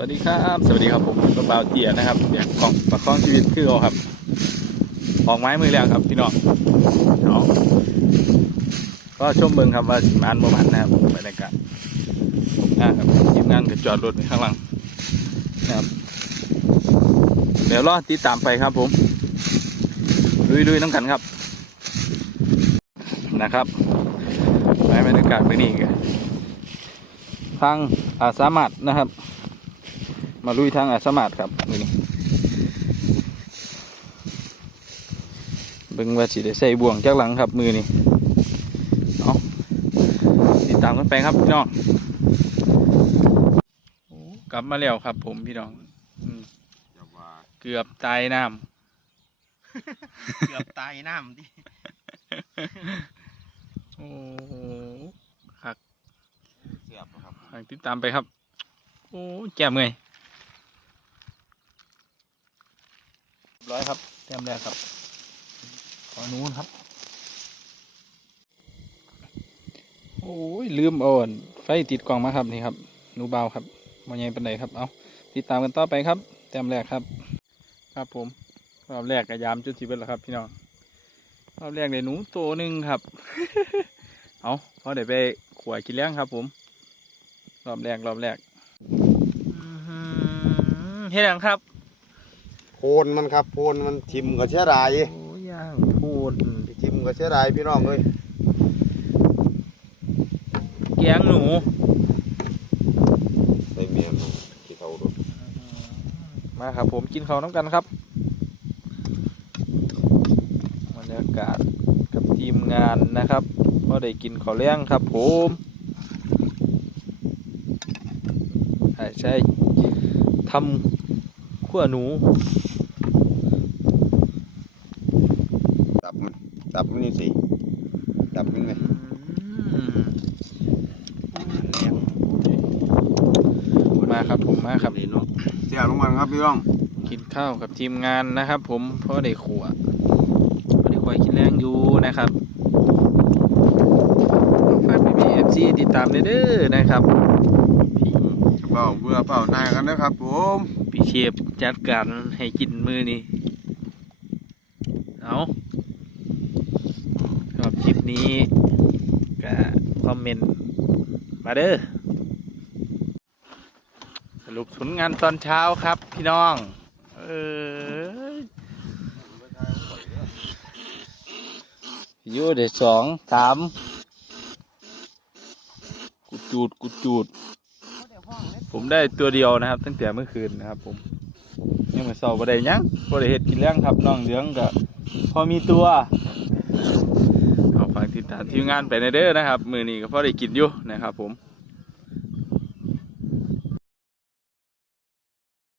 วัสดีครับ สวัสดีครับผมก็บ่าเตียนะครับอยากกล่องประคองชีวิตคือเอาครับ ออกไม้มือแล้วครับพี่น้องเอาก็ชมเบิงครับว่าสิมานบ่มันนะครับบรรยากาศนะครับทีมงานก็จอดรถข้างหลังนะครับเดี๋ยวรอติดตามไปครับผมลุยๆน้ำกันครับ นะครับไปบรรยากาศไปนี่กันทางอาสามัดนะครับ มาลุยทางอาสามัดครับมือนี้เบิ่งว่าสิได้ใส่บ่วงจากหลังครับมือนี้เอาติดตามกันไปครับพี่น้องโอ้กลับมาแล้วครับ ผมพี่น้องอืมอย่าว่าเกือบตายน้เกือบตายน้ำดิำโอ้โหคักเสียบนะครับฝากติดตามไปครับ โอ้แจ่มเลยเรีย ร้อยครับแต้มแรกครับ ขอนู้นครับ โอ้ยลืมเอาอั่นไฟติดกล่องมาครับนี่ครับหนูเบาครับมันยังเป็นไรครับเอาติดตามกันต่อไปครับ แต้มแรกครับ ครับผมรอบแรกกระยามจุดสิบเอ็ดแล้วครับ พี่น้องรอบแรกได้หนูตัวหนึ่งครับ เอาพอได้ไปขวายกินเลี้ยงครับ ผม รอบแรกรอบแรกอื้อหือเฮ็ดหยังครับ โคนมันครับโคนมันทิมกับเชื้อรายโอ้ย่างพูดทิมกับเชื้อรายพี่น้องเลยแกงหนูใส่เมียนที่เขาดูมาครับผมกินข้าวน้ำกันครับบรรยากาศกับทีมงานนะครับก็ได้กินข้าวเลี้ยงครับผมใช่ใช่ทำ ขั้วหนู ตับมันตับมันนี่สิตับมันไหมอืมมาครับผมมาครับนี่เนาะเสียบลงมันครับพี่น้องกินข้าวกับทีมงานนะครับ ผมเพราะได้ขวเพราะได้ควายกินแรงอยู่นะครับฝากพี่เอฟซีติดตามเด้อนะครับพี่ เปล่าเบื่อเปล่านายกันนะครับผมพี่เชฟจัดการให้กินมือนี้เอาชอบคลิปนี้ก็คอมเมนต์มาเด้อสรุปผลงานตอนเช้าครับพี่น้อง เอออยู่เดี๋ยวสองสามกุดจูดกุดจูด ผมได้ตัวเดียวนะครับ ตั้งแต่เมื่อคืนนะครับ ผมยังไม่เศร้าบ่ได้ยังบ่ได้เห็ดกินแล้งครับน้องเลี้ยงก็พอมีตัวเอาฝากติดตามทีมงานไปในเด้อนะครับ มือนี้ก็พอได้กินอยู่นะครับ ผม